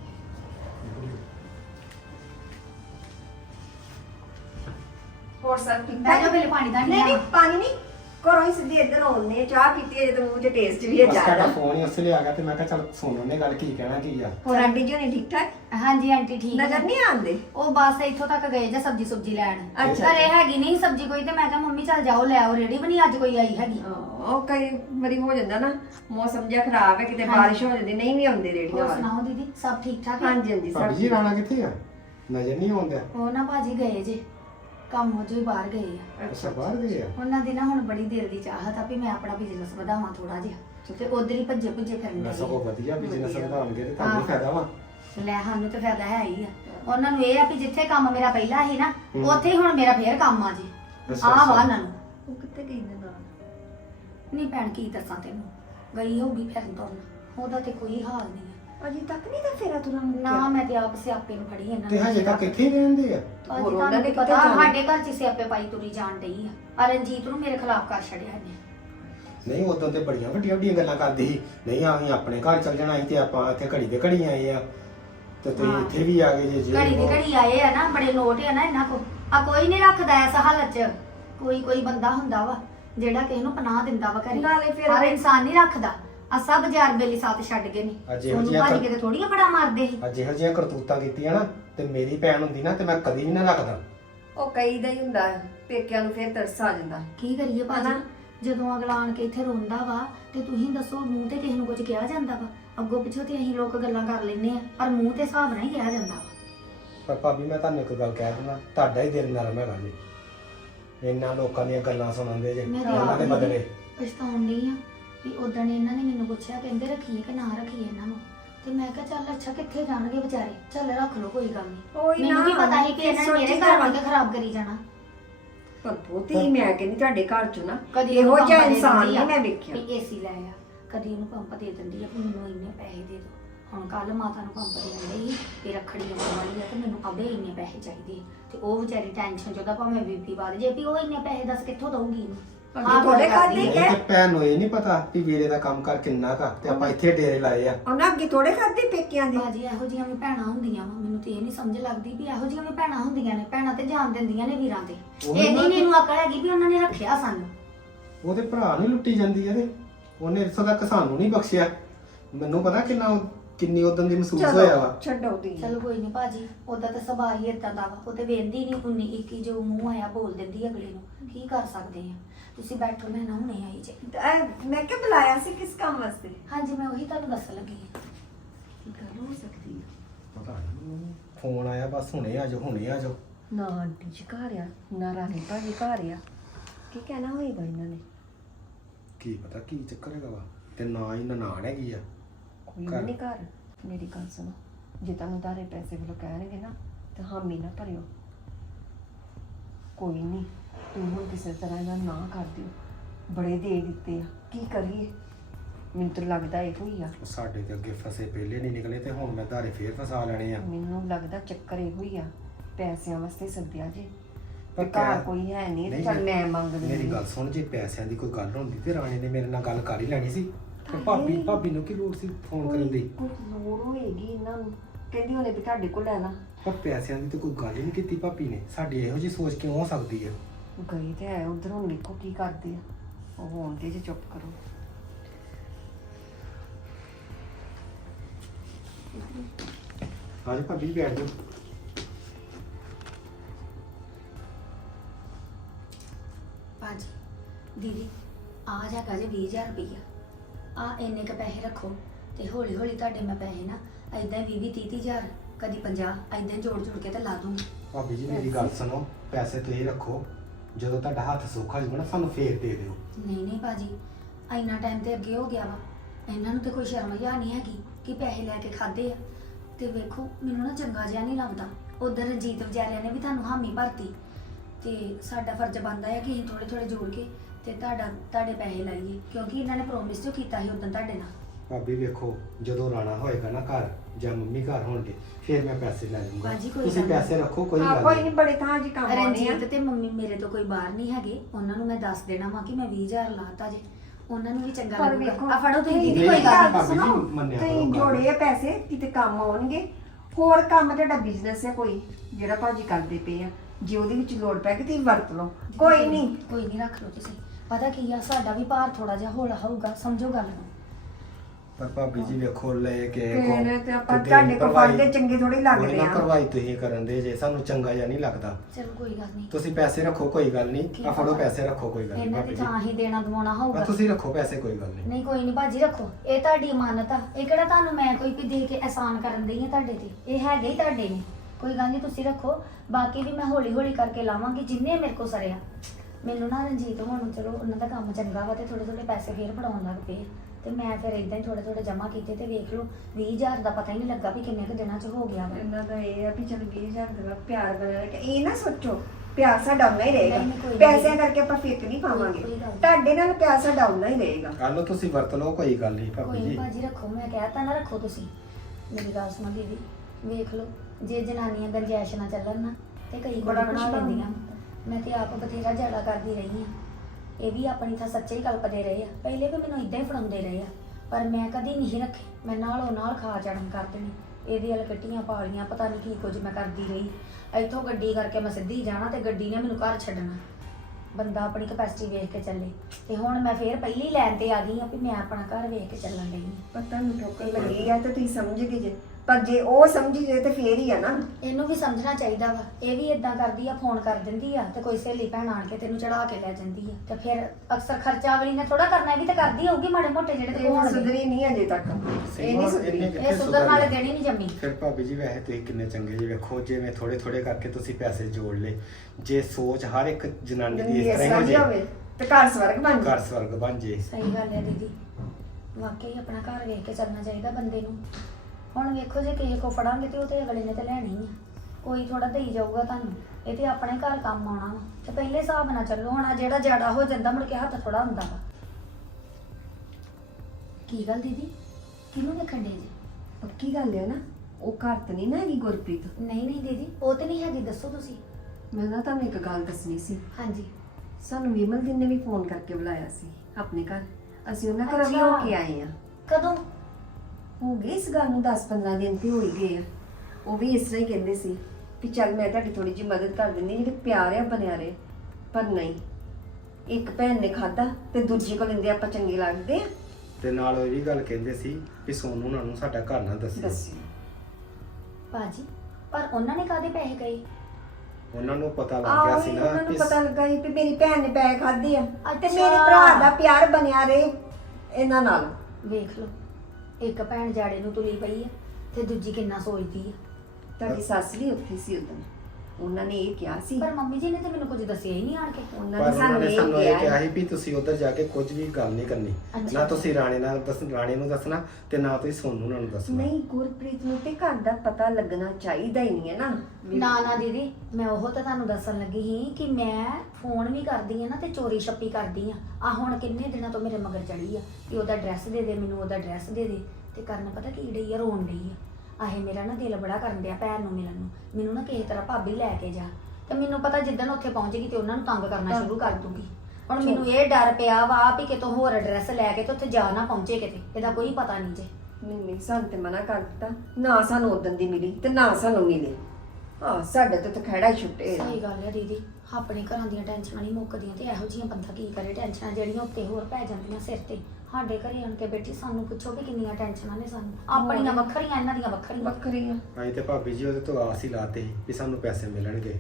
ਹੋਰ ਸਭ ਠੀਕ
ਬਹਿ ਜਾਓ,
ਠਾਕ?
ਪਹਿਲੇ ਪਾਣੀ ਦਾ
ਨਹੀਂ ਨਹੀਂ ਪਾਣੀ ਨਹੀਂ, ਘਰੋਂ ਹੀ ਸਿੱਧੀ ਇੱਧਰ ਆਉਂਦੇ ਆ। ਚਾਹ ਪੀਤੀ ਹੈ ਜਦੋਂ ਮੂੰਹ 'ਚ ਟੇਸਟ ਵੀ ਹੈ
ਬਸ
ਜ਼ਿਆਦਾ।
ਤੁਹਾਡਾ ਫੋਨ ਹੀ ਉਸੇ ਲਈ ਆ ਗਿਆ ਤੇ ਮੈਂ ਕਿਹਾ ਚੱਲ ਸੁਣ ਉਹਨੇ ਗੱਲ ਕੀ ਕਹਿਣਾ ਕੀ ਆ।
ਹੋਰ ਆਂਟੀ ਜੀ ਨੇ ਠੀਕ ਠਾਕ?
ਹਾਂਜੀ ਆਂਟੀ ਠੀਕ
ਨਜ਼ਰ
ਹੈ।
ਨਹੀਂ ਆਉਂਦੇ?
ਉਹ ਬਸ ਇੱਥੋਂ ਤੱਕ ਗਏ ਜੇ ਸਬਜੀ ਸੁਬਜੀ ਲੈਣ।
ਅੱਛਾ।
ਘਰੇ ਹੈਗੀ ਨਹੀਂ ਸਬਜੀ ਕੋਈ ਤੇ ਮੈਂ ਕਿਹਾ ਮੰਮੀ ਚੱਲ ਜਾਓ ਲੈ ਆਓ, ਰੇੜੀ ਵੀ ਨਹੀਂ ਅੱਜ ਕੋਈ ਆਈ ਹੈਗੀ।
ਉਹ ਕਈ ਵਾਰੀ ਹੋ ਜਾਂਦਾ ਨਾ, ਮੌਸਮ ਜਿਹਾ ਖਰਾਬ ਹੈ, ਕਿਤੇ
ਹਾਂਜੀ।
ਬਾਰਿਸ਼ ਹੋ ਜਾਂਦੀ, ਨਹੀਂ ਵੀ ਆਉਂਦੇ ਰੇੜੀਆਂ
ਹੋਰ
ਵਾਲੇ।
ਸੁਣਾਓ ਦੀਦੀ ਸਭ ਠੀਕ ਠਾਕ ਹੈ?
ਹਾਂਜੀ ਹਾਂਜੀ
ਭਾਬੀ
ਸਭ
ਜੀ ਰਾਣਾ ਕਿੱਥੇ ਆ? ਨਜ਼ਰ ਨਹੀਂ ਆਉਂਦਾ।
ਉਹ ਨਾ ਭਾਜੀ ਗਏ ਜੇ ਕੰਮ ਹੋ ਜੋ ਬਾਹਰ ਗਏ ਆ।
ਅੱਛਾ ਬਾਹਰ ਗਏ ਆ।
ਉਹਨਾਂ ਦੀ ਨਾ ਹੁਣ ਬੜੀ ਦੇਰ ਦੀ ਚਾਹਤ ਆ ਵੀ ਮੈਂ ਆਪਣਾ ਬਿਜ਼ਨਸ ਵਧਾਵਾਂ ਥੋੜਾ ਜਿਹਾ ਤੇ ਉਧਰ ਹੀ ਭੱਜੇ ਭੁੱਜੇ ਫਿਰਨ
ਮੈਂ
ਦੇ।
ਸਗੋਂ ਵਧੀਆ ਬਿਜ਼ਨਸ
ਵਧੀਆ।
ਵਧਾਉਣਗੇ ਤੇ ਤੁਹਾਨੂੰ
ਹਾਂ।
ਫਾਇਦਾ ਵਾ।
ਲੈ ਸਾਨੂੰ ਤੇ ਫਾਇਦਾ ਹੈ ਹੀ ਆ। ਉਹਨਾਂ ਨੂੰ ਇਹ ਆ ਵੀ ਜਿੱਥੇ ਕੰਮ ਮੇਰਾ ਪਹਿਲਾਂ ਸੀ ਨਾ
ਹੂੰ।
ਉੱਥੇ ਹੀ ਹੁਣ ਮੇਰਾ ਫੇਰ ਕੰਮ ਆ ਜੀ।
ਅੱਛਾ,
ਆਹ ਵਾ
ਅੱਛਾ।
ਉਹਨਾਂ ਨੂੰ।
ਉਹ ਕਿੱਥੇ ਗਈ ਨੇ ਨਾਲ?
ਨਹੀਂ ਭੈਣ ਕੀ ਦੱਸਾਂ ਤੈਨੂੰ, ਗਈ ਹੋਊਗੀ ਫਿਰਨ ਤੁਰਨ, ਉਹਦਾ ਤੇ ਕੋਈ ਹਾਲ ਨਹੀਂ ਆ।
ਅਜੇ ਤੱਕ ਨਹੀਂ ਤਾਂ ਫੇਰਾ ਤੁਰਾਂ
ਨਾ ਮੈਂ ਤੇ ਆਪ ਸਿਆਪੇ ਨੂੰ ਫੜੀ ਇਹਨਾਂ
ਤੇ ਹਜੇ ਤੱਕ ਇੱਥੇ ਹੀ ਰਹਿੰਦੇ ਆ।
ਅੱਜ
ਹੋਰ ਉਹਨਾਂ
ਤੁਹਾਨੂੰ
ਨੇ
ਕੀ
ਕਿੱਥੇ
ਪਤਾ
ਜਾਣਾ?
ਸਾਡੇ ਘਰ ਚ ਸਿਆਪੇ ਪਾਈ ਤੁਰੀ ਜਾਣ ਡਈ ਆ। ਆ ਰਣਜੀਤ ਨੂੰ ਮੇਰੇ ਖਿਲਾਫ ਕਰ ਛੜਿਆ ਇਹਨੇ।
ਨਹੀਂ ਉਦੋਂ ਤੇ ਬੜੀਆਂ ਵੱਡੀਆਂ ਵੱਡੀਆਂ ਗੱਲਾਂ ਕਰਦੇ ਸੀ। ਨਹੀਂ ਅਸੀਂ ਆਪਣੇ ਘਰ ਚੱਲ ਜਾਣਾ ਸੀ ਤੇ ਆਪਾਂ ਇੱਥੇ ਘੜੀ ਦੇ ਘੜੀ ਆਏ ਆ ਤੇ ਤੁਸੀਂ
ਹਾਂ।
ਇੱਥੇ ਵੀ ਆ ਗਏ ਜੇ ਜੇ
ਘੜੀ ਦੀ
ਉਹ।
ਘੜੀ ਆਏ ਆ ਨਾ, ਬੜੇ ਨੋਟ ਆ ਨਾ ਇਹਨਾਂ ਕੋ। ਆ ਕੋਈ ਨਹੀਂ ਰੱਖਦਾ ਇਸ ਹਾਲਤ ਚ। ਕੋਈ ਕੋਈ ਬੰਦਾ ਹੁੰਦਾ ਵਾ ਜਿਹੜਾ ਕਿਸੇ ਨੂੰ ਪਨਾਹ ਦਿੰਦਾ ਵਾ ਘਰੇ।
ਨਾਲੇ ਫਿਰ-
ਹਰ ਇਨਸਾਨ ਨਹੀਂ ਰੱਖਦਾ। ਆ ਸਭ ਬਾਜ਼ਾਰ ਬੇਲੀ ਸਾਥ ਛੱਡ ਗਏ ਨੇ।
ਅੱਜ ਇਹੋ
ਉਹਨੂੰ
ਜਿਹੀਆਂ
ਭਾਜੀ
ਕਰ-
ਕਿਤੇ ਥੋੜੀਆਂ ਬੜਾ ਮਾਰਦੇ ਸੀ।
ਅੱਜ ਇਹੋ ਜਿਹੀਆਂ ਕਰਤੂਤਾਂ ਕੀਤੀਆਂ ਨਾ ਤੇ ਮੇਰੀ ਭੈਣ ਹੁੰਦੀ ਨਾ ਤੇ ਮੈਂ ਕਦੀ ਵੀ ਨਾ ਰੱਖਦਾ।
ਉਹ ਕਈ ਦਾ ਹੀ ਹੁੰਦਾ ਹੈ, ਪੇਕਿਆਂ ਨੂੰ ਫੇਰ ਤਰਸ ਆ ਜਾਂਦਾ।
ਕੀ ਕਰੀਏ ਭਾਜੀ,
ਹਨਾ?
ਜਦੋਂ ਅਗਲਾ ਆਣ ਕੇ ਇੱਥੇ ਰੋਂਦਾ ਵਾ ਤੇ ਤੁਸੀਂ ਦੱਸੋ ਮੂੰਹ ਤੇ ਕਿਸੇ ਨੂੰ ਕੁਝ ਕਿਹਾ ਜਾਂਦਾ ਵਾ? ਅੱਗੋਂ ਪਿੱਛੋਂ ਤੇ ਅਸੀਂ ਲੋਕ ਗੱਲਾਂ ਕਰ ਲੈਂਦੇ ਆ ਪਰ ਮੂੰਹ ਤੇ ਹਿਸਾਬ ਨਾਲ ਹੀ ਕਿਹਾ ਜਾਂਦਾ ਵਾ।
ਪਰ ਭਾਬੀ ਮੈਂ ਤੁਹਾਨੂੰ ਇੱਕ ਗੱਲ ਕਹਿ ਦਿੰਦਾ, ਤੁਹਾਡਾ ਹੀ ਦਿਲ ਨਰਮ ਹੈਗਾ ਜੀ। ਇੰਨਾ ਲੋਕਾਂ ਦੀਆਂ ਗੱਲਾਂ ਸੁਣਾਉਂਦੇ ਜੇ
ਮੈਂ ਤਾਂ
ਉਹਨਾਂ
ਆਪ
ਦੇ ਬਦਲੇ।
ਪਛਤਾਉਣ ਡਈ ਆ ਵੀ ਉਦੋਂ ਇਹਨਾਂ ਨੇ ਮੈਨੂੰ ਪੁੱਛਿਆ ਕਹਿੰਦੇ ਰੱਖੀਏ ਕਿ ਨਾ ਰੱਖੀਏ ਇਹਨਾਂ ਨੂੰ, ਤੇ ਮੈਂ ਕਿਹਾ ਚੱਲ ਅੱਛਾ ਕਿੱਥੇ ਜਾਣਗੇ ਵਿਚਾਰੇ, ਚੱਲ ਰੱਖ ਲਓ ਕੋਈ ਗੱਲ
ਉਹੀ
ਨਹੀਂ। ਮੈਨੂੰ
ਨਾ,
ਕੀ ਪਤਾ ਸੀ ਕਿ ਇਹਨਾਂ ਨੇ ਮੇਰੇ
ਸੋਚੀ
ਘਰ
ਜਾਣਾ।
ਵਾਂਗ ਖਰਾਬ ਕਰੀ ਜਾਣਾ।
ਪਰ ਬਹੁਤੀ ਮੈਂ ਕਹਿੰਦੀ ਤੁਹਾਡੇ ਘਰ ਚ ਨਾ
ਕਦੀ
ਇਹੋ
ਉਹਨੂੰ
ਜਿਹਾ
ਪੰਪ ਦੇ
ਇਨਸਾਨ
ਦਿੰਦੀ ਆ
ਨਹੀਂ ਮੈਂ ਵੇਖਿਆ।
ਵੀ ਏਸੀ ਲੈ ਆ, ਕਦੀ ਉਹਨੂੰ ਪੰਪ ਦੇ ਦਿੰਦੀ ਆ ਵੀ ਮੈਨੂੰ ਇੰਨੇ ਪੈਸੇ ਦੇ ਦਿਓ। ਹੁਣ ਕੱਲ ਮਾਤਾ ਨੂੰ ਪੰਪ ਦੇ ਦਿੰਦੇ ਸੀ ਵੀ ਰੱਖੜੀ ਆਉਣ ਵਾਲੀ ਆ ਤੇ ਮੈਨੂੰ ਅਬੇ ਇੰਨੇ ਪੈਸੇ ਚਾਹੀਦੇ ਆ। ਤੇ ਉਹ ਵਿਚਾਰੀ ਟੈਨਸ਼ਨ ਚ ਉਹਦਾ ਭਾਵੇਂ ਬੀਪੀ ਵੱਧ ਜੇ ਵੀ ਉਹ ਇੰਨੇ ਪੈਸੇ ਦੱਸ ਕਿੱਥੋਂ ਦਊਗੀ ਇਹਨੂੰ।
ਅੱਗੇ
ਆਹ
ਤੁਹਾਡੇ
ਗੱਲ
ਘਰ
ਕਰਦੀ
ਦੇ
ਆ।
ਇਹ ਤੇ ਭੈਣ ਨੂੰ ਇਹ ਨਹੀਂ ਪਤਾ ਵੀ ਵੀਰੇ ਦਾ ਕੰਮ ਕਰ ਕਿੰਨਾ ਕਾ ਤੇ ਆਪਾਂ ਇੱਥੇ ਡੇਰੇ ਲਾਏ ਆ।
ਉਹਨਾਂ ਅੱਗੇ ਥੋੜੇ ਕਰਦੇ ਪੇਕਿਆਂ ਦੇ।
ਬਾਜੀ ਇਹੋ ਜਿਹੀਆਂ ਵੀ ਭੈਣਾਂ ਹੁੰਦੀਆਂ ਵਾ, ਮੈਨੂੰ ਤੇ ਇਹ ਨਹੀਂ ਸਮਝ ਲੱਗਦੀ ਵੀ ਇਹੋ ਜਿਹੀਆਂ ਵੀ ਭੈਣਾਂ ਹੁੰਦੀਆਂ ਨੇ। ਭੈਣਾਂ ਤੇ ਜਾਨ ਦਿੰਦੀਆਂ ਨੇ ਵੀਰਾਂ ਤੇ।
ਉਹੀ
ਇਹ
ਨਾ
ਨਹੀਂ
ਕਿ-
ਮੈਨੂੰ ਅਕਲ ਹੈਗੀ ਵੀ ਉਹਨਾਂ ਨੇ ਰੱਖਿਆ ਸਾਨੂੰ।
ਉਹਦੇ ਭਰਾ ਨਹੀਂ ਲੁੱਟੀ ਜਾਂਦੀ ਇਹਦੇ। ਉਹਨੇ ਇਥੋਂ ਤੱਕ ਸਾਨੂੰ ਨਹੀਂ ਬਖਸ਼ਿਆ। ਮੈਨੂੰ ਪਤਾ ਕਿੰਨਾ ਉਹ ਕਿੰਨੀ ਉਦੋਂ ਦੀ ਮਹਿਸੂਸ
ਚਲੋ
ਹੋਇਆ ਵਾ।
ਛੱਡੋ ਤੀ
ਚਲੋ ਕੋਈ ਨਹੀਂ ਭਾਜੀ, ਉਹਦਾ ਤਾਂ ਸੁਭਾਅ ਹੀ ਏਦਾਂ ਦਾ ਵਾ, ਉਹ ਤੇ ਵੇਂਦੀ ਨਹੀਂ ਉਨੀ ਇੱਕੀ ਜੋ ਮੂੰਹ ਆਇਆ ਬੋਲ ਦਿੰਦੀ ਅਗਲੇ ਨੂੰ, ਕੀ ਕਰ ਸਕਦੇ ਆ। ਤੁਸੀਂ ਬੈਠੋ, ਮੈਂ ਨਾ ਹੁਣੇ ਆਈ ਜੇ।
ਮੈਂ ਕਿਹਾ ਬੁਲਾਇਆ ਸੀ ਕਿਸ ਕੰਮ ਵਾਸਤੇ?
ਹਾਂਜੀ ਮੈਂ ਉਹੀ ਤੁਹਾਨੂੰ ਦੱਸਣ ਲੱਗੀ ਹਾਂ।
ਕੀ ਗੱਲ ਹੋ ਸਕਦੀ ਹੈ?
ਪਤਾ ਨਹੀਂ ਫੋਨ ਆਇਆ ਬਸ ਹੁਣੇ ਆ ਜਾਓ ਹੁਣੇ ਆ ਜਾਓ।
ਨਾ ਆਂਟੀ ਜੀ ਘਰ ਆ, ਨਾ ਰਾਣੀ ਭਾਜੀ ਘਰ ਆ। ਕੀ ਕਹਿਣਾ ਹੋਏਗਾ ਇਹਨਾਂ ਨੇ?
ਕੀ ਪਤਾ ਕੀ ਚੱਕਰ ਹੈਗਾ ਵਾ, ਤੇ ਨਾ ਹੀ ਨਨਾਣ ਹੈਗੀ ਆ।
ਕੋਈ
ਘਰ-
ਨਹੀਂ ਘਰ। ਮੇਰੀ ਗੱਲ ਸੁਣੋ, ਜੇ ਤੁਹਾਨੂੰ ਧਾਰੇ ਪੈਸੇ ਵੱਲੋਂ ਕਹਿਣਗੇ ਨਾ ਤਾਂ ਹਾਮੀ ਨਾ ਭਰਿਓ। ਕੋਈ ਨਹੀਂ, ਤੂੰ ਹੁਣ ਕਿਸੇ ਤਰ੍ਹਾਂ ਇਹਨਾਂ ਨੂੰ ਨਾ ਕਰ ਦਿਓ। ਬੜੇ ਦੇ ਦਿੱਤੇ ਆ, ਕੀ ਕਰੀਏ? ਮੈਨੂੰ ਤਾਂ ਲੱਗਦਾ ਇਹੋ ਹੀ ਆ।
ਉਹ ਸਾਡੇ ਤੇ ਅੱਗੇ ਫਸੇ ਪਹਿਲੇ ਨਹੀਂ ਨਿਕਲੇ ਤੇ ਹੁਣ ਮੈਂ ਧਾਰੇ ਫੇਰ ਫਸਾ ਲੈਣੇ ਆ।
ਮੈਨੂੰ ਲੱਗਦਾ ਚੱਕਰ ਇਹੋ ਹੀ ਆ, ਪੈਸਿਆਂ ਵਾਸਤੇ ਸੱਦਿਆ ਜੇ।
ਪਰ
ਘਰ
ਕਹਿ-
ਕੋਈ ਹੈ ਨਹੀਂ,
ਨਹੀਂ,
ਚੱਲ ਮੈਂ ਮੰਗ
ਮੇਰੀ
ਲੈਂਦੀ।
ਗੱਲ ਸੁਣ, ਜੇ ਪੈਸਿਆਂ ਦੀ ਕੋਈ ਗੱਲ ਹੁੰਦੀ ਤੇ ਰਾਣੇ ਨੇ ਮੇਰੇ ਨਾਲ ਗੱਲ ਕਰ ਹੀ ਲੈਣੀ ਸੀ। ਤੇ
ਹਾਏ।
ਭਾਬੀ ਭਾਬੀ ਨੂੰ ਕੀ ਲੋੜ ਸੀ ਫੋਨ ਕਰਨ ਦੀ?
ਕੋਈ ਲੋੜ ਹੋਏਗੀ ਇਹਨਾਂ ਨੂੰ, ਕਹਿੰਦੀ ਉਹਨੇ ਵੀ ਤੁਹਾਡੇ ਕੋਲ ਲੈਣਾ।
ਪਰ ਪੈਸਿਆਂ ਦੀ ਤਾਂ ਕੋਈ ਗੱਲ ਹੀ ਨਹੀਂ ਕੀਤੀ ਭਾਬੀ ਨੇ। ਸਾਡੀ ਇਹੋ ਜਿਹੀ ਸੋਚ ਕਿਉਂ ਹੋ ਸਕਦੀ ਹੈ?
ਗਈ ਤੇ ਹੈ ਉਧਰ, ਹੁਣ ਵੇਖੋ ਕੀ ਕਰਦੇ ਆ। ਉਹ ਹੋਣਗੇ ਜੇ ਚੁੱਪ ਕਰੋ।
ਹਾਂਜੀ ਭਾਬੀ ਬੈਠ ਜਾਓ।
ਭਾਜੀ ਦੀਦੀ ਆ ਜਾਗਾ ਜੇ ਵੀਹ ਹਜ਼ਾਰ ਰੁਪਈਆ, ਆ ਇੰਨੇ ਕ ਪੈਸੇ ਰੱਖੋ ਤੇ ਹੌਲੀ ਹੌਲੀ ਤੁਹਾਡੇ ਮੈਂ ਪੈਸੇ ਨਾ ਐਦਾਂ ਵੀਹ ਵੀਹ ਤੀਹ ਤੀਹ ਹਜ਼ਾਰ ਕਦੀ ਪੰਜਾਹ ਐਦਾਂ ਜੋੜ ਜੋੜ ਕੇ ਤੇ ਲਾ ਦੂੰਗੀ।
ਭਾਬੀ ਜੀ ਮੇਰੀ ਗੱਲ ਸੁਣੋ, ਪੈਸੇ ਤੁਸੀਂ ਰੱਖੋ, ਜਦੋਂ ਤੁਹਾਡਾ ਹੱਥ ਸੌਖਾ ਹੋਊਗਾ ਨਾ ਸਾਨੂੰ ਫੇਰ ਦੇ ਦਿਓ।
ਨਹੀਂ ਨਹੀਂ ਭਾਜੀ, ਇੰਨਾ ਟਾਈਮ ਤੇ ਅੱਗੇ ਹੋ ਗਿਆ ਵਾ, ਇਹਨਾਂ ਨੂੰ ਤੇ ਕੋਈ ਸ਼ਰਮ ਜਿਹਾ ਨਹੀਂ ਹੈਗੀ ਕਿ ਪੈਸੇ ਲੈ ਕੇ ਖਾਦੇ ਆ। ਤੇ ਵੇਖੋ ਮੈਨੂੰ ਨਾ ਚੰਗਾ ਜਿਹਾ ਨਹੀਂ ਲੱਗਦਾ। ਉਧਰ ਰਣਜੀਤ ਵਿਚਾਰਿਆਂ ਨੇ ਵੀ ਤੁਹਾਨੂੰ ਹਾਮੀ ਭਰਤੀ, ਤੇ ਸਾਡਾ ਫਰਜ਼ ਬਣਦਾ ਹੈ ਕਿ ਅਸੀਂ ਥੋੜੇ ਥੋੜੇ ਜੋੜ ਕੇ ਤੇ ਤੁਹਾਡਾ ਤੁਹਾਡੇ ਪੈਸੇ ਲਾਈਏ, ਕਿਉਂਕਿ ਇਹਨਾਂ ਨੇ ਪ੍ਰੋਮਿਸ ਜੋ ਕੀਤਾ ਸੀ ਉਦੋਂ ਤੁਹਾਡੇ ਨਾਲ।
ਭਾਬੀ ਵੇਖੋ, ਜਦੋਂ ਰਾਣਾ ਹੋਏਗਾ ਨਾ ਘਰ ਜਾਂ ਮੰਮੀ ਘਰ ਹੋਣਗੇ ਫੇਰ ਮੈਂ ਪੈਸੇ ਲੈ ਲੂੰਗਾ।
ਭਾਜੀ ਕੋਈ
ਤੁਸੀਂ
ਗੱਲ ਨਹੀਂ।
ਪੈਸੇ ਰੱਖੋ, ਕੋਈ
ਹਾਂ
ਗੱਲ
ਕੋਈ
ਨਹੀਂ।
ਨਹੀਂ, ਬੜੇ ਥਾਂ ਜੀ ਕੰਮ ਆਉਣੇ ਆ।
ਰਣਜੀਤ ਤੇ ਮੰਮੀ ਮੇਰੇ ਤੋਂ ਕੋਈ ਬਾਹਰ ਨਹੀਂ ਹੈਗੇ, ਉਹਨਾਂ ਨੂੰ ਮੈਂ ਦੱਸ ਦੇਣਾ ਵਾ ਕਿ ਮੈਂ ਵੀਹ ਹਜ਼ਾਰ ਲਾਤਾ ਜੇ, ਉਹਨਾਂ ਨੂੰ ਵੀ ਚੰਗਾ
ਪਰ
ਲੱਗੂਗਾ।
ਵੇਖੋ,
ਆ ਫੜੋ ਤੁਸੀਂ ਦੀਦੀ,
ਨਹੀਂ,
ਕੋਈ ਗੱਲ
ਭਾਬੀ
ਨਹੀਂ।
ਜੀ,
ਸੁਣੋ,
ਮੰਨਿਆ
ਤੁਸੀਂ
ਕਰੋ ਗੱਲ।
ਜੋੜੇ ਆ ਪੈਸੇ, ਕਿਤੇ ਕੰਮ ਆਉਣਗੇ। ਹੋਰ ਕੰਮ ਤੁਹਾਡਾ ਬਿਜ਼ਨਸ ਹੈ ਕੋਈ ਜਿਹੜਾ ਭਾਜੀ ਕਰਦੇ ਪਏ ਆ, ਜੇ ਉਹਦੇ ਵਿੱਚ ਲੋੜ ਪੈ ਗਈ ਤੁਸੀਂ ਵਰਤ ਲਓ। ਕੋਈ ਨਹੀਂ,
ਕੋਈ ਨਹੀਂ, ਰੱਖ ਲਓ ਤੁਸੀਂ। ਪਤਾ ਕੀ ਆ, ਸਾਡਾ ਵੀ ਭਾਰ ਥੋੜਾ ਜਿਹਾ ਹੌਲਾ ਹੋਊਗਾ, ਸਮਝੋ ਗੱਲ ਨੂੰ।
ਪਰ ਭਾਬੀ ਜੀ ਵੇਖੋ ਲੈ ਕੇ
ਫੇਰ ਤੇ ਆਪਾਂ
ਤੇ
ਤੁਹਾਡੇ ਕੋਲ
ਭਰਵਾਈ-
ਫੜਦੇ ਚੰਗੇ ਥੋੜੀ ਲੱਗਦੇ
ਕੋਈ ਨਾ
ਆ।
ਭਰਵਾਈ ਤੁਸੀਂ ਕਰਨ ਦੇ ਜੇ, ਸਾਨੂੰ ਚੰਗਾ ਜਿਹਾ ਨਹੀਂ ਲੱਗਦਾ।
ਚਲੋ ਕੋਈ ਗੱਲ ਨਹੀਂ,
ਤੁਸੀਂ ਪੈਸੇ ਰੱਖੋ, ਕੋਈ ਗੱਲ ਨਹੀਂ।
ਕੀ
ਆ ਫੜੋ
ਪਤਾ।
ਪੈਸੇ ਰੱਖੋ, ਕੋਈ ਗੱਲ ਨਹੀਂ
ਇਹਨਾਂ
ਭਾਬੀ
ਦੀ
ਜੀ।
ਤਾਂ ਹੀ ਦੇਣਾ ਦਵਾਉਣਾ ਹੋਊਗਾ।
ਆ ਤੁਸੀਂ ਰੱਖੋ ਪੈਸੇ, ਕੋਈ ਗੱਲ ਨਹੀਂ।
ਨਹੀਂ ਕੋਈ ਨਹੀਂ ਭਾਜੀ, ਰੱਖੋ, ਇਹ ਤੁਹਾਡੀ ਇਮਾਨਤ ਆ। ਇਹ ਕਿਹੜਾ ਤੁਹਾਨੂੰ ਮੈਂ ਕੋਈ ਵੀ ਦੇ ਕੇ ਆਸਾਨ ਕਰਨ ਦਈ ਆ ਤੁਹਾਡੇ ਤੇ, ਇਹ ਹੈਗੇ ਹੀ ਤੁਹਾਡੇ ਨੇ। ਕੋਈ ਗੱਲ ਨਹੀਂ, ਤੁਸੀਂ ਰੱਖੋ, ਬਾਕੀ ਵੀ ਮੈਂ ਹੌਲੀ ਹੌਲੀ ਕਰਕੇ ਲਾਵਾਂਗੀ ਜਿੰਨੇ ਮੇਰੇ ਕੋਲ ਸਰਿਆ। ਮੈਨੂੰ ਨਾ ਰਣਜੀਤ ਹੁਣ ਚਲੋ ਉਹਨਾਂ ਦਾ ਕੰਮ ਚੰਗਾ ਵਾ ਤੇ ਥੋੜੇ ਥੋੜੇ ਪੈਸੇ ਫੇਰ ਫੜਾਉਣ ਲੱਗ ਪਏ ਆ, ਤੇ ਮੈਂ ਫਿਰ ਇਦਾਂ ਹੀ ਥੋੜੇ ਥੋੜੇ ਜਮ੍ਹਾਂ ਕੀਤੇ ਤੇ ਵੇਖ ਲਓ ਵੀਹ ਹਜ਼ਾਰ ਦਾ ਪਤਾ ਹੀ ਨਹੀਂ ਲੱਗਾ ਵੀ ਕਿੰਨੇ ਕੁ ਦਿਨਾਂ ਚ ਹੋ ਗਿਆ ਵਾ।
ਇਹਨਾਂ ਦਾ ਇਹ ਆ ਵੀ ਚਲ ਵੀਹ ਹਜ਼ਾਰ ਦਾ ਪਿਆਰ ਬਣਿਆ ਰੱਖਿਆ। ਇਹ ਨਾ ਸੋਚੋ ਪਿਆਰ ਸਾਡਾ ਉਨਾ ਹੀ ਰਹੇਗਾ,
ਨਹੀਂ, ਕੋਈ ਨਹੀਂ।
ਪੈਸਿਆਂ ਕਰਕੇ ਆਪਾਂ ਫਿੱਕ ਨਹੀਂ ਪਾਵਾਂਗੇ।
ਕੋਈ ਗੱਲ ਨਹੀਂ।
ਤੁਹਾਡੇ ਨਾਲ ਪਿਆਰ ਸਾਡਾ ਉਨਾ ਹੀ ਰਹੇਗਾ।
ਕੱਲ ਨੂੰ ਤੁਸੀਂ ਵਰਤ ਲਓ, ਕੋਈ ਗੱਲ ਨਹੀਂ
ਕੋਈ
ਭਾਬੀ
ਨਹੀਂ
ਜੀ।
ਭਾਜੀ, ਰੱਖੋ, ਮੈਂ ਕਹਿਤਾ ਨਾ ਰੱਖੋ ਤੁਸੀਂ। ਮੇਰੀ ਗੱਲ ਸੁਣੋ ਦੀਦੀ, ਵੇਖ ਲਓ ਜੇ ਜਨਾਨੀਆਂ ਗੰਜਾਇਸ਼ ਨਾ ਚੱਲਣ ਨਾ ਤੇ ਕਈ
ਬੜਾ
ਬੜਾ ਬਣਾ
ਕੁਛ
ਲੈਂਦੀਆਂ। ਮੈਂ ਤੇ ਆਪ ਬਥੇਰਾ ਝਗੜਾ ਕਰਦੀ ਰਹੀ ਆ, ਇਹ ਵੀ ਆਪਣੀ ਥਾਂ ਸੱਚੇ ਹੀ ਕਲਪਦੇ ਰਹੇ ਆ। ਪਹਿਲੇ ਵੀ ਮੈਨੂੰ ਇਦਾਂ ਹੀ ਫੜਾਉਂਦੇ ਰਹੇ ਆ, ਪਰ ਮੈਂ ਕਦੀ ਨਹੀਂ ਰੱਖੇ। ਮੈਂ ਨਾਲੋਂ ਨਾਲ ਖਾ ਚੜਨ ਕਰ ਦੇਣੀ, ਇਹਦੇ ਵੱਲ ਕੱਟੀਆਂ ਪਾਲੀਆਂ, ਪਤਾ ਨਹੀਂ ਕੀ ਕੁਝ ਮੈਂ ਕਰਦੀ ਰਹੀ। ਇੱਥੋਂ ਗੱਡੀ ਕਰਕੇ ਮੈਂ ਸਿੱਧੀ ਜਾਣਾ ਤੇ ਗੱਡੀ ਨੇ ਮੈਨੂੰ ਘਰ ਛੱਡਣਾ। ਬੰਦਾ ਆਪਣੀ ਕਪੈਸਿਟੀ ਵੇਖ ਕੇ ਚੱਲੇ। ਤੇ ਹੁਣ ਮੈਂ ਫੇਰ ਪਹਿਲੀ ਲਾਈਨ ਤੇ ਆ ਗਈ ਆ ਵੀ ਮੈਂ ਆਪਣਾ ਘਰ ਵੇਖ ਕੇ ਚੱਲਣ ਲਈ।
ਪਤਾ ਨਹੀਂ ਠੋਕਰ ਲੱਗੀ ਆ ਤੇ ਤੁਸੀਂ ਸਮਝ ਗਏ ਜੇ, ਪਰ ਜੇ ਉਹ ਸਮਝੀ ਜੇ ਤੇ ਫੇਰ ਹੀ ਆ ਨਾ।
ਇਹਨੂੰ ਵੀ ਸਮਝਣਾ ਚਾਹੀਦਾ ਵਾ। ਇਹ ਵੀ ਇਦਾਂ ਕਰਦੀ ਆ, ਫੋਨ ਕਰ ਦਿੰਦੀ ਆ ਤੇ ਕੋਈ ਸਹੇਲੀ ਭੈਣ ਆਣ ਕੇ ਤੈਨੂੰ ਚੜਾ ਕੇ ਲੈ ਜਾਂਦੀ ਆ, ਤੇ ਫਿਰ ਅਕਸਰ ਖਰਚਾ ਵਾਲੀ ਨੇ ਥੋੜਾ ਕਰਨਾ, ਇਹ ਵੀ ਤਾਂ ਕਰਦੀ ਹੋਊਗੀ ਮਾੜੇ ਮੋਟੇ ਜਿਹੜੇ ਤੇ
ਇਹ
ਹੋਣਗੇ।
ਸੁਧਰੀ ਨਹੀਂ ਅਜੇ ਤੱਕ, ਇਹ ਨਹੀਂ ਸੁਧਰੀ।
ਇਹ ਸੁਧਰਨ ਵਾਲੇ ਦੇਣੀ ਨਹੀਂ ਜੰਮੀ।
ਫਿਰ ਭਾਬੀ ਜੀ ਵੈਸੇ ਤੁਸੀਂ ਕਿੰਨੇ ਚੰਗੇ ਜੀ। ਵੇਖੋ ਜਿਵੇਂ ਥੋੜੇ ਥੋੜੇ ਕਰਕੇ ਤੁਸੀਂ ਪੈਸੇ ਜੋੜ ਲਏ, ਜੇ ਸੋਚ ਹਰ ਇੱਕ ਜਨਾਨੀ ਦੀ ਇਸ ਤਰ੍ਹਾਂ ਹੀ ਹੋ
ਹੋਵੇ
ਜੇ,
ਤੇ ਘਰ ਸਵਰਗ ਬਣ
ਘਰ
ਜਾਏ।
ਸਵਰਗ ਬਣ ਜੇ।
ਸਹੀ ਗੱਲ ਹੈ ਦੀਦੀ, ਵਾਕਈ ਆਪਣਾ ਘਰ ਵੇਖ ਕੇ ਚੱਲਣਾ ਚਾਹੀਦਾ ਬੰਦੇ ਨੂੰ। ਹੁਣ ਵੇਖੋ ਜੇ ਕਿਸੇ ਕੋ ਫੜਾਂਗੇ ਤੇ ਉਹ ਤੇ ਅਗਲੇ ਨੇ ਤੇ ਲੈਣੀ ਆ, ਕੋਈ ਥੋੜਾ ਦੇਈ ਜਾਊਗਾ ਤੁਹਾਨੂੰ। ਇਹ ਤੇ ਆਪਣੇ ਘਰ ਕੰਮ ਆਉਣਾ ਵਾ, ਤੇ ਪਹਿਲੇ ਹਿਸਾਬ ਨਾਲ ਚੱਲੋ। ਹੁਣ ਆਹ ਜਿਹੜਾ ਜਾੜਾ ਹੋ ਜਾਂਦਾ ਮੁੜ ਕੇ ਹੱਥ ਥੋੜਾ ਹੁੰਦਾ ਵਾ। ਕੀ ਗੱਲ ਦੀਦੀ, ਕਿਹਨੂੰ ਵੇਖਣ ਦੇ ਜੀ?
ਪੱਕੀ ਗੱਲ ਹੈ ਨਾ, ਉਹ ਘਰ ਤਾਂ ਨਹੀਂ ਨਾ ਹੈਗੀ ਗੁਰਪ੍ਰੀਤ।
ਨਹੀਂ ਨਹੀਂ ਦੀਦੀ, ਉਹ ਤੇ ਨਹੀਂ ਹੈਗੀ, ਦੱਸੋ ਤੁਸੀਂ।
ਮੈਂ ਨਾ ਤੁਹਾਨੂੰ ਇੱਕ ਗੱਲ ਦੱਸਣੀ ਸੀ।
ਹਾਂਜੀ।
ਸਾਨੂੰ ਵਿਮਲ ਦੀ ਨੇ ਵੀ ਫੋਨ ਕਰਕੇ ਬੁਲਾਇਆ ਸੀ ਆਪਣੇ ਘਰ। ਅਸੀਂ ਉਹਨਾਂ ਘਰ ਵੀ
ਅੱਛਾ।
ਹੋ ਕੇ ਆਏ ਆ।
ਕਦੋਂ?
ਹੋ ਗਏ ਇਸ ਗੱਲ ਨੂੰ ਦਸ ਪੰਦਰਾਂ ਦਿਨ ਤੇ ਹੋ ਹੀ ਗਏ ਆ। ਉਹ ਵੀ ਇਸ ਤਰ੍ਹਾਂ ਹੀ ਕਹਿੰਦੇ ਸੀ ਕਿ ਚੱਲ ਮੈਂ ਤੁਹਾਡੀ ਥੋੜੀ ਜਿਹੀ ਮਦਦ ਕਰ ਦਿੰਦੀ, ਜਿਹੜੇ ਪਿਆਰ ਆ ਬਣਿਆ ਰਹੇ। ਪਰ ਨਹੀਂ, ਇੱਕ ਭੈਣ ਨੇ ਖਾਦਾ ਤੇ ਦੂਜੀ ਕੋਲ ਲੈਂਦੇ ਆਪਾਂ ਚੰਗੇ ਲੱਗਦੇ ਆ।
ਤੇ ਨਾਲ ਉਹ ਇਹ ਵੀ ਗੱਲ ਕਹਿੰਦੇ ਸੀ ਵੀ ਸੋਨੂੰ ਉਹਨਾਂ ਨੂੰ ਸਾਡਾ ਘਰ ਨਾ ਦੱਸਿਓ।
ਦੱਸਿਓ।
ਭਾਜੀ ਪਰ ਉਹਨਾਂ ਨੇ ਕਾਦੇ ਪੈਸੇ ਗਏ?
ਉਹਨਾਂ ਨੂੰ ਪਤਾ ਲੱਗ
ਆਹ
ਗਿਆ ਸੀ ਨਾ
ਉਹਨਾਂ ਨੂੰ
ਕਿ
ਪਤਾ ਲੱਗਾ ਸੀ ਵੀ ਮੇਰੀ ਭੈਣ ਨੇ ਪੈਸੇ ਖਾਧੇ ਆ ਤੇ
ਅੱਛਾ।
ਮੇਰੇ ਭਰਾ ਦਾ ਪਿਆਰ ਬਣਿਆ ਰਹੇ ਇਹਨਾਂ ਨਾਲ।
ਵੇਖ ਲਓ, ਇੱਕ ਭੈਣ ਜਾੜੇ ਨੂੰ ਤੁਲੀ ਪਈ ਆ ਤੇ ਦੂਜੀ ਕਿੰਨਾ ਸੋਚਦੀ ਆ।
ਤੁਹਾਡੀ ਸੱਸ ਵੀ ਉੱਥੇ ਸੀ ਉਦੋਂ, ਉਹਨਾਂ ਨੇ ਇਹ ਕਿਹਾ ਸੀ,
ਪਰ ਮੰਮੀ ਜੀ ਨੇ ਤੇ ਮੈਨੂੰ ਕੁਝ ਦੱਸਿਆ ਹੀ ਨਹੀਂ ਆਣ ਕੇ।
ਉਹਨਾਂ
ਪਰ
ਨੇ
ਉਹਨਾਂ
ਸਾਨੂੰ
ਨੇ
ਇਹ
ਸਾਨੂੰ ਇਹ
ਕਿਹਾ
ਕਿਹਾ ਸੀ ਵੀ ਤੁਸੀਂ ਉੱਧਰ ਜਾ ਕੇ ਕੁਝ ਵੀ ਗੱਲ ਨਹੀਂ ਕਰਨੀ,
ਅੱਛਾ।
ਨਾ ਤੁਸੀਂ ਰਾਣੇ ਨਾਲ ਦੱਸ ਰਾਣੇ ਨੂੰ ਦੱਸਣਾ ਤੇ ਨਾ ਤੁਸੀਂ ਸੋਨੂੰ ਉਹਨਾਂ ਨੂੰ ਦੱਸਣਾ।
ਨਹੀਂ, ਗੁਰਪ੍ਰੀਤ ਨੂੰ ਤੇ ਘਰ ਦਾ ਪਤਾ ਲੱਗਣਾ ਚਾਹੀਦਾ ਹੀ ਨਹੀਂ ਹੈ ਨਾ।
ਨਾ ਨਾ ਦੀਦੀ, ਮੈਂ ਉਹ ਤਾਂ ਤੁਹਾਨੂੰ ਦੱਸਣ ਲੱਗੀ ਸੀ ਕਿ ਮੈਂ ਫੋਨ ਵੀ ਕਰਦੀ ਆ ਨਾ ਤੇ ਚੋਰੀ ਛੱਪੀ ਕਰਦੀ ਆ। ਆ ਹੁਣ ਕਿੰਨੇ ਦਿਨਾਂ ਤੋਂ ਮੇਰੇ ਮਗਰ ਚੜੀ ਆ ਕਿ ਉਹਦਾ ਐਡਰੈਸ ਦੇ ਦੇ ਮੈਨੂੰ, ਉਹਦਾ ਐਡਰੈਸ ਦੇ ਦੇ। ਤੇ ਕਰਨ ਪਤਾ ਕੀ ਡਈ ਆ, ਰੋਣ ਡਈ ਆ। ਆਹੇ ਮੇਰਾ ਨਾ ਦਿਲ ਬੜਾ ਕਰਨ ਡਿਆ ਭੈਣ ਨੂੰ ਮਿਲਣ ਨੂੰ, ਮੈਨੂੰ ਨਾ ਕਿਸੇ ਤਰ੍ਹਾਂ ਭਾਬੀ ਲੈ ਕੇ ਜਾ। ਤੇ ਮੈਨੂੰ ਪਤਾ ਜਿੱਦਣ ਉੱਥੇ ਪਹੁੰਚੇਗੀ ਤੇ ਉਹਨਾਂ ਨੂੰ ਤੰਗ ਕਰਨਾ ਸ਼ੁਰੂ ਕਰ ਦੂਗੀ। ਹੁਣ ਮੈਨੂੰ ਇਹ ਡਰ ਪਿਆ ਵਾ ਵੀ ਕਿਤੋਂ ਹੋਰ ਐਡਰੈਸ ਲੈ ਕੇ ਤੇ ਉੱਥੇ ਜਾ ਨਾ ਪਹੁੰਚੇ ਕਿਤੇ, ਇਹਦਾ ਕੋਈ ਪਤਾ ਨਹੀਂ ਜੇ।
ਨਹੀਂ ਨਹੀਂ, ਸਾਨੂੰ ਤੇ ਮਨਾ ਕਰ ਦਿੱਤਾ, ਨਾ ਸਾਨੂੰ ਉਦੋਂ ਦੀ ਮਿਲੀ ਤੇ ਨਾ ਸਾਨੂੰ ਮਿਲੇ। ਹਾਂ, ਸਾਡੇ ਤੇ ਤਾਂ ਖਹਿੜਾ ਹੀ ਛੁੱਟੇ।
ਸਹੀ ਗੱਲ ਹੈ ਦੀਦੀ, ਆਪਣੇ ਘਰਾਂ ਦੀਆਂ ਟੈਨਸ਼ਨਾਂ ਨਹੀਂ ਮੁੱਕਦੀਆਂ ਤੇ ਇਹੋ ਜਿਹੀਆਂ ਬੰਦਾ ਕੀ ਕਰੇ, ਟੈਨਸ਼ਨਾਂ ਜਿਹੜੀਆਂ ਉੱਤੇ ਹੋਰ ਪੈ ਜਾਂਦੀਆਂ ਸਿਰ ਤੇ। ਸਾਡੇ ਘਰੇ ਆਣ ਕੇ ਬੈਠੀ ਸਾਨੂੰ ਪੁੱਛੋ ਵੀ ਕਿੰਨੀਆਂ ਟੈਨਸ਼ਨਾਂ ਨੇ ਸਾਨੂੰ, ਆਪਣੀਆਂ ਵੱਖਰੀਆਂ ਇਹਨਾਂ ਦੀਆਂ ਵੱਖਰੀਆਂ।
ਵੱਖਰੀਆਂ।
ਅਸੀਂ ਤੇ ਭਾਬੀ ਜੀ ਉਹਦੇ ਤੋਂ ਆਸ ਹੀ ਲਾਤੇ ਸੀ ਵੀ ਸਾਨੂੰ ਪੈਸੇ ਮਿਲਣਗੇ।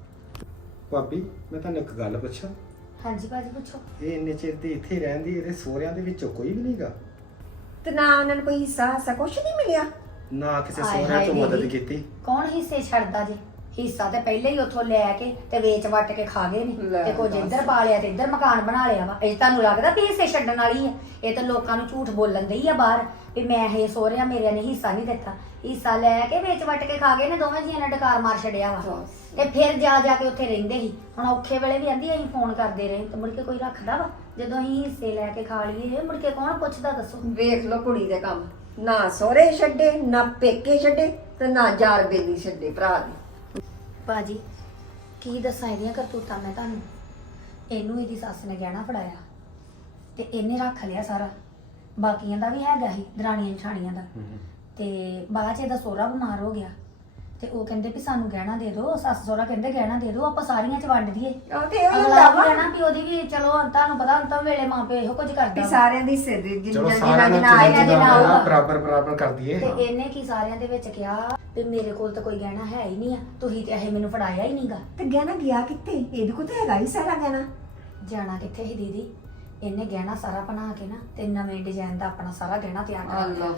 ਭਾਬੀ ਮੈਂ ਤੁਹਾਨੂੰ ਇੱਕ ਗੱਲ ਪੁੱਛਾਂ,
ਹਾਂਜੀ ਭਾਜੀ ਪੁੱਛੋ।
ਇਹ ਇੰਨੇ ਚਿਰ ਦੀ ਇੱਥੇ ਰਹਿੰਦੀ, ਇਹਦੇ ਸਹੁਰਿਆਂ ਦੇ ਵਿੱਚੋਂ ਕੋਈ ਵੀ ਨਹੀਂਗਾ?
ਤੇ ਨਾ ਉਹਨਾਂ ਨੂੰ ਕੋਈ ਹਿੱਸਾ ਹੱਸਾ ਕੁਛ ਨਹੀਂ ਮਿਲਿਆ?
ਨਾ ਕਿਸੇ
ਹਾਏ
ਸਹੁਰਿਆਂ
ਹਾਏ
ਤੋਂ ਮਦਦ
ਦੀਦੀ।
ਕੀਤੀ?
ਕੌਣ ਹਿੱਸੇ ਛੱਡਦਾ ਜੇ? ਹਿੱਸਾ ਤੇ ਪਹਿਲੇ ਹੀ ਉੱਥੋਂ ਲੈ ਕੇ ਤੇ ਵੇਚ ਵੱਟ ਕੇ ਖਾ ਗਏ ਨੇ
ਲੈ
ਤੇ ਕੁਝ
ਦੱਸ।
ਇੱਧਰ ਪਾ ਲਿਆ ਤੇ ਇੱਧਰ ਮਕਾਨ ਬਣਾ ਲਿਆ ਵਾ। ਇਹ ਤੁਹਾਨੂੰ ਲੱਗਦਾ ਵੀ ਹਿੱਸੇ ਛੱਡਣ ਵਾਲੀ ਹੈ? ਇਹ ਤਾਂ ਲੋਕਾਂ ਨੂੰ ਝੂਠ ਬੋਲਣ ਦਈ ਆ ਬਾਹਰ ਵੀ ਮੈਂ ਇਹ ਸਹੁਰਿਆਂ ਮੇਰਿਆਂ ਨੇ ਹਿੱਸਾ ਨਹੀਂ ਦਿੱਤਾ। ਹਿੱਸਾ ਲੈ ਕੇ ਵੇਚ ਵੱਟ ਕੇ ਖਾ ਗਏ ਨੇ ਦੋਵੇਂ ਜੀਆਂ ਨੇ, ਡਕਾਰ ਮਾਰ ਛੱਡਿਆ ਵਾ।
ਦੱਸ।
ਤੇ ਫਿਰ ਜਾ ਜਾ ਕੇ ਉੱਥੇ ਰਹਿੰਦੇ ਸੀ। ਹੁਣ ਔਖੇ ਵੇਲੇ ਵੀ ਆਂਦੀ ਅਸੀਂ ਫੋਨ ਕਰਦੇ ਰਹੇ ਤੇ ਮੁੜ ਕੇ ਕੋਈ ਰੱਖਦਾ ਵਾ? ਜਦੋਂ ਅਸੀਂ ਹਿੱਸੇ ਲੈ ਕੇ ਖਾ ਲਈਏ ਮੁੜ ਕੇ ਕੌਣ ਪੁੱਛਦਾ ਦੱਸੋ?
ਵੇਖ ਲਓ ਕੁੜੀ ਦੇ ਕੰਮ, ਨਾ ਸਹੁਰੇ ਛੱਡੇ, ਨਾ ਪੇਕੇ ਛੱਡੇ ਤੇ ਨਾ ਯਾਰ ਬੇਲੀ ਛੱਡੇ ਭਰਾ ਦੀ।
ਬਾਜੀ ਕੀ ਦੱਸਾਂ ਇਹਦੀਆਂ ਕਰਤੂਤਾਂ ਮੈਂ ਤੁਹਾਨੂੰ। ਇਹਨੂੰ ਇਹਦੀ ਸੱਸ ਨੇ ਗਹਿਣਾ ਫੜਾਇਆ ਤੇ ਇਹਨੇ ਰੱਖ ਲਿਆ ਸਾਰਾ। ਬਾਕੀਆਂ ਦਾ ਵੀ ਹੈਗਾ ਸੀ, ਦਰਾਣੀਆਂ ਜਠਾਣੀਆਂ ਦਾ। ਤੇ ਬਾਅਦ ਚ ਇਹਦਾ ਸਹੁਰਾ ਬਿਮਾਰ ਹੋ ਗਿਆ ਤੇ ਉਹ ਕਹਿੰਦੇ ਵੀ ਸਾਨੂੰ ਗਹਿਣਾ ਦੇ ਦਿਓ। ਸੱਸ ਸਹੁਰਾ ਕਹਿੰਦੇ ਗਹਿਣਾ ਦੇ ਦਿਓ, ਆਪਾਂ ਸਾਰੀਆਂ ਚ ਵੰਡ ਦਈਏ।
ਉਹ ਤੇ ਉਹ
ਅਗਲਾ
ਹੁੰਦਾ
ਵੀ
ਵਾ
ਕਹਿਣਾ ਵੀ ਉਹਦੀ ਵੀ ਚਲੋ ਤੁਹਾਨੂੰ ਪਤਾ ਹੁਣ ਤਾਂ ਵੇਲੇ ਮਾਂ ਪਿਓ ਇਹੋ ਕੁਝ ਕਰਦਾ
ਵੀ
ਵਾ।
ਸਾਰਿਆਂ ਦੀ ਸਿਰ ਦੀ
ਚਲੋ
ਜਿੰਨਾ
ਸਾਰਿਆਂ
ਜਿੰਨਾ
ਨਾਲ
ਜਿੰਨਾ
ਜਿੰਨਾ
ਜਿੰਨਾ ਹੋਊਗਾ।
ਬਰਾਬਰ ਬਰਾਬਰ ਕਰ ਦਈਏ।
ਤੇ ਇਹਨੇ ਕੀ ਸਾਰਿਆਂ ਦੇ ਵਿੱਚ ਕਿਹਾ ਵੀ ਮੇਰੇ ਕੋਲ ਤਾਂ ਕੋਈ ਗਹਿਣਾ ਹੈ ਹੀ ਨਹੀਂ ਆ, ਤੁਸੀਂ ਤੇ ਇਹ ਮੈਨੂੰ ਫੜਾਇਆ ਹੀ ਨਹੀਂਗਾ।
ਤੇ ਗਹਿਣਾ ਗਿਆ ਕਿੱਥੇ? ਇਹਦੇ ਕੋਲ ਤਾਂ ਹੈਗਾ ਹੀ ਸਾਰਾ ਗਹਿਣਾ।
ਜਾਣਾ ਕਿੱਥੇ ਸੀ ਦੀਦੀ? ਇਹਨੇ ਗਹਿਣਾ ਸਾਰਾ ਬਣਾ ਕੇ ਨਾ ਤੇ ਨਵੇਂ ਡਿਜ਼ਾਈਨ ਦਾ ਆਪਣਾ ਸਾਰਾ ਗਹਿਣਾ ਤਿਆਰ ਕਰ ਲਿਆ।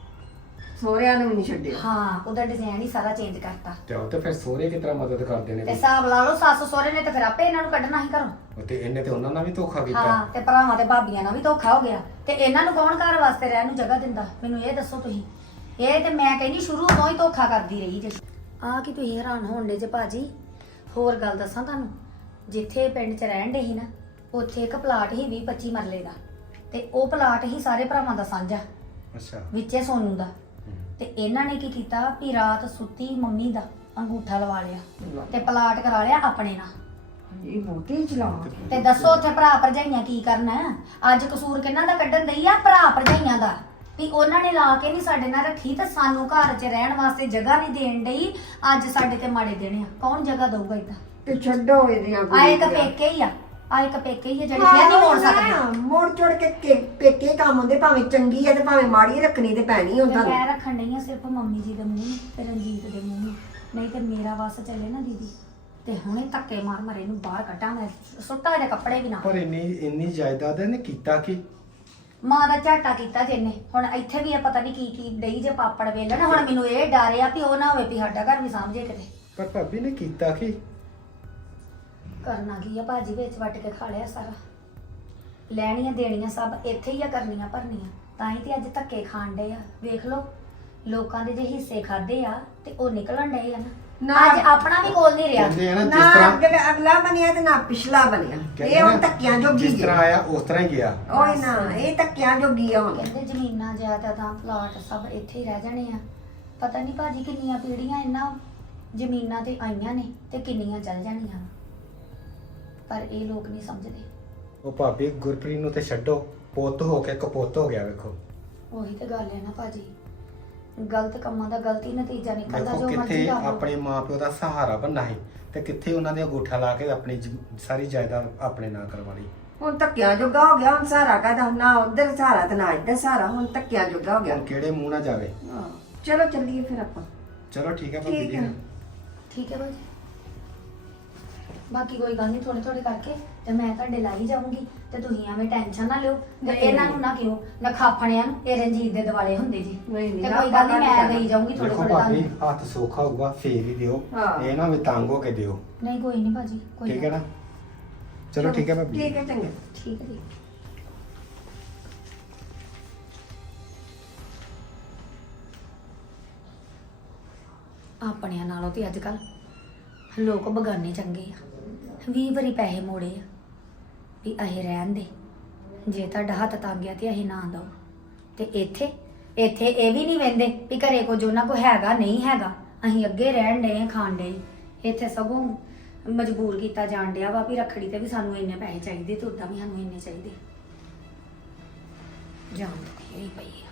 ਸਹੁਰਿਆਂ ਨੂੰ ਵੀ ਨਹੀਂ ਛੱਡਿਆ।
ਹਾਂ, ਉਹਦਾ ਡਿਜ਼ਾਈਨ ਹੀ ਸਾਰਾ ਚੇਂਜ ਕਰਤਾ।
ਤੇ ਉਹ ਤੇ ਫਿਰ ਸਹੁਰੇ ਕਿਸ ਤਰ੍ਹਾਂ ਮਦਦ ਕਰਦੇ ਨੇ?
ਤੇ ਹਿਸਾਬ ਲਾ ਲਓ, ਸੱਸ ਸਹੁਰੇ ਨੇ ਤਾਂ ਫਿਰ ਆਪੇ ਇਹਨਾਂ ਨੂੰ ਕੱਢਣਾ ਹੀ ਘਰੋਂ।
ਤੇ ਇਹਨੇ ਤੇ ਉਹਨਾਂ ਨਾਲ ਵੀ ਧੋਖਾ ਕੀਤਾ।
ਹਾਂ, ਤੇ ਭਰਾਵਾਂ ਤੇ ਭਾਬੀਆਂ ਨਾਲ ਵੀ ਧੋਖਾ ਹੋ ਗਿਆ। ਤੇ ਇਹਨਾਂ ਨੂੰ ਕੌਣ ਘਰ ਵਾਸਤੇ ਰਹਿਣ ਨੂੰ ਜਗ੍ਹਾ ਦਿੰਦਾ? ਮੈਨੂੰ ਇਹ ਦੱਸੋ ਤੁਸੀਂ। ਇਹ ਤੇ ਮੈਂ ਕਹਿੰਦੀ ਸ਼ੁਰੂ ਤੋਂ ਹੀ ਧੋਖਾ ਕਰਦੀ ਰਹੀ ਜੇ। ਆ ਕੀ ਤੁਸੀਂ ਹੈਰਾਨ ਹੋਣ ਡੇ ਜੇ ਭਾਜੀ? ਹੋਰ ਗੱਲ ਦੱਸਾਂ ਤੁਹਾਨੂੰ, ਜਿੱਥੇ ਪਿੰਡ 'ਚ ਰਹਿਣ ਡੇ ਸੀ ਨਾ, ਉੱਥੇ ਇੱਕ ਪਲਾਟ ਹੀ ਵੀਹ ਪੱਚੀ ਮਰਲੇ ਦਾ ਤੇ ਉਹ ਪਲਾਟ ਹੀ ਸਾਰੇ ਭਰਾਵਾਂ ਦਾ ਸਾਂਝਾ,
ਅੱਛਾ।
ਵਿੱਚੇ ਸੋਨੂੰ ਦਾ। ਤੇ ਇਹਨਾਂ ਨੇ ਕੀ ਕੀਤਾ ਵੀ ਰਾਤ ਸੁੱਤੀ ਮੰਮੀ ਦਾ ਅੰਗੂਠਾ ਲਵਾ ਲਿਆ ਤੇ ਪਲਾਟ ਕਰਾ ਲਿਆ ਆਪਣੇ ਨਾਲ।
ਇਹ ਬਹੁਤੇ ਚਲਾਵਾ।
ਤੇ ਦੱਸੋ ਉੱਥੇ ਭਰਾ ਭਰਜਾਈਆਂ ਕੀ ਕਰਨਾ? ਅੱਜ ਕਸੂਰ ਕਿਹਨਾਂ ਦਾ ਕੱਢਣ ਦਈ ਆ? ਭਰਾ ਭਰਜਾਈਆਂ ਦਾ। ਵੀ ਉਹਨਾਂ ਨੇ ਲਾ ਕੇ ਨਹੀਂ ਸਾਡੇ ਨਾਲ ਰੱਖੀ ਤੇ ਸਾਨੂੰ ਘਰ 'ਚ ਰਹਿਣ ਵਾਸਤੇ ਜਗ੍ਹਾ ਨਹੀਂ ਦੇਣ ਡਈ। ਅੱਜ ਸਾਡੇ ਤੇ ਮਾੜੇ ਦਿਨ ਆ, ਕੌਣ ਜਗ੍ਹਾ ਦਊਗਾ ਏਦਾਂ?
ਤੇ ਛੱਡੋ ਇਹਦੀਆਂ
ਆ ਇੱਕ ਪੇਕੇ ਹੀ ਆ, ਆ ਇੱਕ ਪੇਕੇ ਹੀ ਆ ਜਿਹੜੇ ਫਿਰ ਨਹੀਂ ਮੋੜ ਸਕਦੇ।
ਮੋੜ ਚੋੜ ਕੇ ਕੇ- ਪੇਕੇ ਕੰਮ ਹੁੰਦੇ, ਭਾਵੇਂ ਚੰਗੀ ਹੈ ਤੇ ਭਾਵੇਂ ਮਾੜੀ ਰੱਖਣੀ ਤੇ ਪੈਣੀ ਹੁੰਦਾ।
ਤੇ ਮੈਂ ਰੱਖਣ ਨਹੀਂ ਆ ਸਿਰਫ ਮੰਮੀ ਜੀ ਦੇ ਮੂੰਹ ਨੂੰ ਤੇ ਰਣਜੀਤ ਦੇ ਮੂੰਹ ਨੂੰ। ਨਹੀਂ ਤੇ ਮੇਰਾ ਵਸ ਚੱਲੇ ਨਾ ਦੀਦੀ ਤੇ ਹੁਣੇ ਧੱਕੇ ਮਾਰ ਮਾਰੇ ਇਹਨੂੰ ਬਾਹਰ ਕੱਢਾਂ ਮੈਂ, ਸੁੱਟਾ ਇਹਦੇ ਕੱਪੜੇ ਵੀ ਨਾ।
ਪਰ ਇੰਨੀ ਇੰਨੀ ਜਾਇਦਾਦ ਇਹਨੇ ਕੀਤਾ ਕੀ?
ਮਾਂ ਦਾ ਝਾਟਾ ਕੀਤਾ ਜਿੰਨੇ। ਹੁਣ ਇੱਥੇ ਵੀ ਆ ਪਤਾ ਨਹੀਂ ਕੀ ਕੀ ਡਈ ਜੇ ਪਾਪੜ ਵੇਲਣ। ਹੁਣ ਮੈਨੂੰ ਇਹ ਡਰ ਆ ਵੀ ਉਹ ਨਾ ਹੋਵੇ ਵੀ ਸਾਡਾ ਘਰ ਵੀ ਸਾਂਭੇ ਕਿਤੇ।
ਪਰ ਭਾਬੀ ਨੇ ਕੀਤਾ ਕੀ?
ਕਰਨਾ ਕੀ ਆ ਭਾਜੀ, ਵਿੱਚ ਵੱਟ ਕੇ ਖਾ ਲਿਆ ਸਾਰਾ। ਲੈਣੀਆਂ ਦੇਣੀਆਂ ਸਭ ਇੱਥੇ ਹੀ ਆ, ਕਰਨੀਆਂ ਭਰਨੀਆਂ। ਤਾਂ ਹੀ ਤੇ ਅੱਜ ਧੱਕੇ ਖਾਣ ਡੇ ਆ। ਵੇਖ ਲਓ ਲੋਕਾਂ ਦੇ ਜੇ ਹਿੱਸੇ ਖਾਦੇ ਆ ਤੇ ਉਹ ਨਿਕਲਣ ਡਏ ਆ ਨਾ।
ਨਾ।
ਅੱਜ ਆਪਣਾ ਵੀ ਕੋਲ ਨਹੀਂ ਰਿਹਾ।
ਕਹਿੰਦੇ ਆ ਨਾ ਜਿਸ
ਨਾ
ਤਰ੍ਹਾਂ
ਅੱਗੇ ਅਗਲਾ ਬਣਿਆ ਤੇ ਨਾ ਪਿਛਲਾ ਬਣਿਆ।
ਕਹਿੰਦੇ
ਇਹ ਹੁਣ
ਨਾ,
ਧੱਕਿਆਂ ਜੋਗੀ
ਜਿਸ ਤਰ੍ਹਾਂ ਆਇਆ ਉਸ ਤਰ੍ਹਾਂ ਹੀ ਗਿਆ।
ਓਏ ਨਾ, ਇਹ ਧੱਕਿਆਂ ਜੋਗੀ ਆ ਹੁਣ।
ਕਹਿੰਦੇ ਜ਼ਮੀਨਾਂ ਜਾਇਦਾਦਾਂ ਪਲਾਟ ਸਭ ਇੱਥੇ ਹੀ ਰਹਿ ਜਾਣੇ ਆ। ਪਤਾ ਨਹੀਂ ਭਾਜੀ ਕਿੰਨੀਆਂ ਪੀੜ੍ਹੀਆਂ ਇਹਨਾਂ ਜ਼ਮੀਨਾਂ ਤੇ ਆਈਆਂ ਨੇ ਤੇ ਕਿੰਨੀਆਂ ਚੱਲ ਜਾਣੀਆਂ। ਪਰ ਇਹ ਲੋਕ ਨਹੀਂ ਸਮਝਦੇ।
ਉਹ ਭਾਬੀ ਗੁਰਪ੍ਰੀਤ ਨੂੰ ਤੇ ਛੱਡੋ, ਪੁੱਤ ਹੋ ਕੇ ਕਪੁੱਤ ਹੋ ਗਿਆ। ਵੇਖੋ
ਉਹੀ ਤਾਂ ਗੱਲ ਹੈ ਨਾ ਭਾਜੀ, ਗਲਤ ਕੰਮਾਂ ਦਾ ਗਲਤ ਹੀ ਨਤੀਜਾ ਨਿਕਲਦਾ।
ਦੇਖੋ
ਜੋ ਮਰਜ਼ੀ
ਕਿੱਥੇ
ਕਰ ਲਓ।
ਆਪਣੇ ਮਾਪਿਓ ਦਾ ਸਹਾਰਾ ਬਣਨਾ ਸੀ ਤੇ ਕਿੱਥੇ ਉਹਨਾਂ ਨੇ ਅੰਗੂਠਾ ਲਾ ਕੇ ਆਪਣੀ ਜ- ਸਾਰੀ ਜਾਇਦਾਦ ਆਪਣੇ ਨਾਂ ਕਰਵਾ ਲਈ।
ਹੁਣ ਧੱਕਿਆਂ ਜੋਗਾ ਹੋ ਗਿਆ, ਹੁਣ ਸਹਾਰਾ ਕਾਹਦਾ, ਨਾ ਉਧਰ ਸਹਾਰਾ ਤੇ ਨਾ ਇੱਧਰ ਸਹਾਰਾ, ਹੁਣ ਧੱਕਿਆਂ ਜੋਗਾ ਹੋ ਗਿਆ।
ਹੁਣ ਕਿਹੜੇ ਮੂੰਹ ਨਾਲ ਜਾਵੇ।
ਹਾਂ, ਚਲੋ ਚੱਲੀਏ ਫਿਰ ਆਪਾਂ।
ਚਲੋ ਠੀਕ ਹੈ ਭਾਬੀ
ਠੀਕ
ਜੀ।
ਹੈ।
ਠੀਕ ਹੈ ਭਾਜੀ। ਬਾਕੀ ਕੋਈ ਗੱਲ ਨਹੀਂ, ਥੋੜੇ ਥੋੜੇ ਕਰਕੇ ਤੇ ਮੈਂ ਤੁਹਾਡੇ ਲਾਈ ਜਾਊਂਗੀ ਤੇ ਤੁਸੀਂ ਐਵੇਂ ਟੈਨਸ਼ਨ ਨਾ ਲਿਓ ਤੇ
ਨਹੀਂ,
ਇਹਨਾਂ
ਨਹੀਂ।
ਨੂੰ ਨਾ ਕਿਉਂ ਨਾ ਖਾਪਣਿਆਂ ਨੂੰ ਇਹ ਰਣਜੀਤ ਦੇ ਦਿਵਾਲੇ ਹੁੰਦੇ ਜੀ।
ਨਹੀਂ, ਨਹੀਂ,
ਤੇ
ਆਪਾਂ
ਕੋਈ ਗੱਲ ਨਹੀਂ, ਮੈਂ
ਕਰਨਾ।
ਦੇਈ ਜਾਊਂਗੀ ਥੋੜੇ
ਦੇਖੋ
ਥੋੜੇ
ਭਾਬੀ
ਤੁਹਾਨੂੰ।
ਹੱਥ ਸੌਖਾ ਹੋਊਗਾ ਫੇਰ ਹੀ ਦਿਓ,
ਹਾਂ।
ਇਹ ਨਾ ਵੀ ਤੰਗ ਹੋ ਕੇ ਦਿਓ।
ਨਹੀਂ ਕੋਈ ਨਹੀਂ ਭਾਜੀ, ਕੋਈ
ਠੀਕ ਹੈ ਨਾ? ਚਲੋ ਠੀਕ ਹੈ ਭਾਬੀ।
ਠੀਕ ਹੈ, ਚੰਗਾ।
ਠੀਕ ਹੈ ਜੀ। ਆਪਣਿਆਂ ਨਾਲੋਂ ਤੇ ਅੱਜ ਕੱਲ ਲੋਕ ਬਗਾਨੇ ਚੰਗੇ ਆ। ਵੀਹ ਵਾਰੀ ਪੈਸੇ ਮੋੜੇ ਆ ਵੀ ਇਹ ਰਹਿਣ ਦੇ, ਜੇ ਤੁਹਾਡਾ ਹੱਥ ਤੰਗ ਆ ਤੇ ਇਹ ਨਾ ਦਓ। ਤੇ ਇੱਥੇ ਇੱਥੇ ਇਹ ਵੀ ਨਹੀਂ ਵਹਿੰਦੇ ਵੀ ਘਰੇ ਕੁਝ ਉਹਨਾਂ ਕੋ ਹੈਗਾ ਨਹੀਂ ਹੈਗਾ, ਅਸੀਂ ਅੱਗੇ ਰਹਿਣ ਡਏ ਆ, ਖਾਣ ਡਏ। ਇੱਥੇ ਸਗੋਂ ਮਜਬੂਰ ਕੀਤਾ ਜਾਣ ਡਿਆ ਵਾ ਵੀ ਰੱਖੜੀ ਤੇ ਵੀ ਸਾਨੂੰ ਇੰਨੇ ਪੈਸੇ ਚਾਹੀਦੇ ਤੇ ਉਦਾਂ ਵੀ ਸਾਨੂੰ ਇੰਨੇ ਚਾਹੀਦੇ। ਜਾਣ ਦੇ ਪਈ